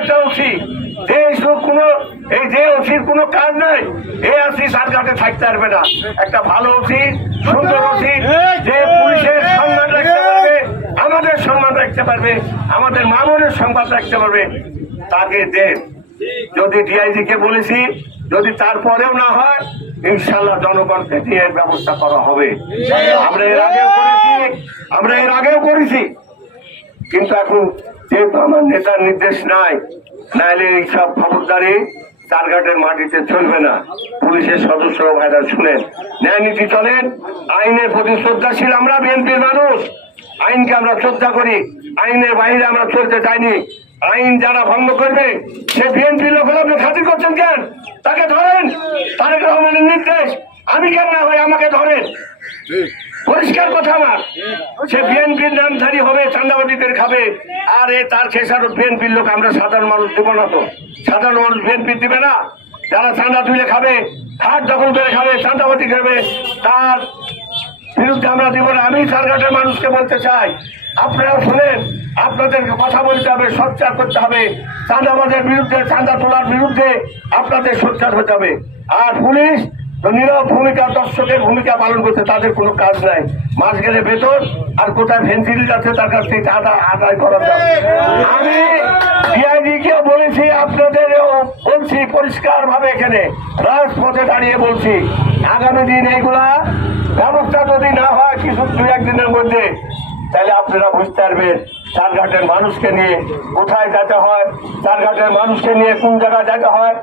একটা ওসি। এইসব কোনো এই যে ওসির কোনো কাজ নাই এই থাকতে পারবে না। একটা ভালো ওসি, সুন্দর ওসি, যে পুলিশের সম্মান রাখতে পারবে, আমাদের সম্মান রাখতে পারবে, আমাদের মামনের রাখতে পারবে, তাকে দেন। যদি ডিআইজি কে বলেছি, যদি তারপরেও না হয় ইনশাল্লাহ জনগণকে দিয়ে ব্যবস্থা করা হবে। আমরা এর আগেও করেছি, আমরা এর আগেও করেছি। কিন্তু এখন যেহেতু আমার নেতার নির্দেশ নাই, নাইলে এইসব খবরদারি চারঘাটের মাটিতে চলবে না। পুলিশের সদস্য ভাইরা শুনেন। ন্যায় নীতি চলেন, আইনের প্রতি শ্রদ্ধাশীল আমরা বিএনপির মানুষ। আইনকে আমরা শ্রদ্ধা করি, আইনের বাইরে আমরা চলতে চাইনি। আইন যারা ভঙ্গ করবে, সে বিএনপির লোকের আপনি খাতির করছেন কেন? তাকে ধরেন, তারেক রহমানের নির্দেশ। আমি কেন না হয় আমাকে ধরেন। পরিষ্কার কথা আমার। সে বিএনপির নামধারী হবে চান্দাবাদীদের খাবে। আর এ তার খেসারত বিএনপির লোক আমরা সাধারণ মানুষ দেব না তো। সাধারণ মানুষ বিএনপি দিবে না। যারা চান্দা তুলে খাবে হাট দখল করে খাবে চান্দাবাদী খাবে তার বিরুদ্ধে আমরা দিব না। আমি সারঘাটের মানুষকে বলতে চাই আপনারা শুনেন আপনাদেরকে কথা বলতে হবে সোচ্চার করতে হবে। চাঁদাবাদের বিরুদ্ধে চাঁদা তোলার বিরুদ্ধে আপনাদের সোচ্চার হতে হবে। আর পুলিশ নীরব ভূমিকা, দর্শকের ভূমিকা পালন করতে তাদের কোনো কাজ নাই। মাস গেলে বেতন আর কোথায় ভেন্সিল আছে তার কাছ থেকে আদা আদায় করা আমি ডিআইজিকে বলেছি, আপনাদেরও বলছি পরিষ্কার ভাবে এখানে, রাজপথে দাঁড়িয়ে বলছি। আগামী দিন এইগুলা ব্যবস্থা যদি না হয় কিছু দু একদিনের মধ্যে, তাহলে আপনারা বুঝতে পারবেন চারঘাটের মানুষকে নিয়ে কোথায় যেতে হয়, চারঘাটের মানুষকে নিয়ে কোন জায়গায় যেতে হয়।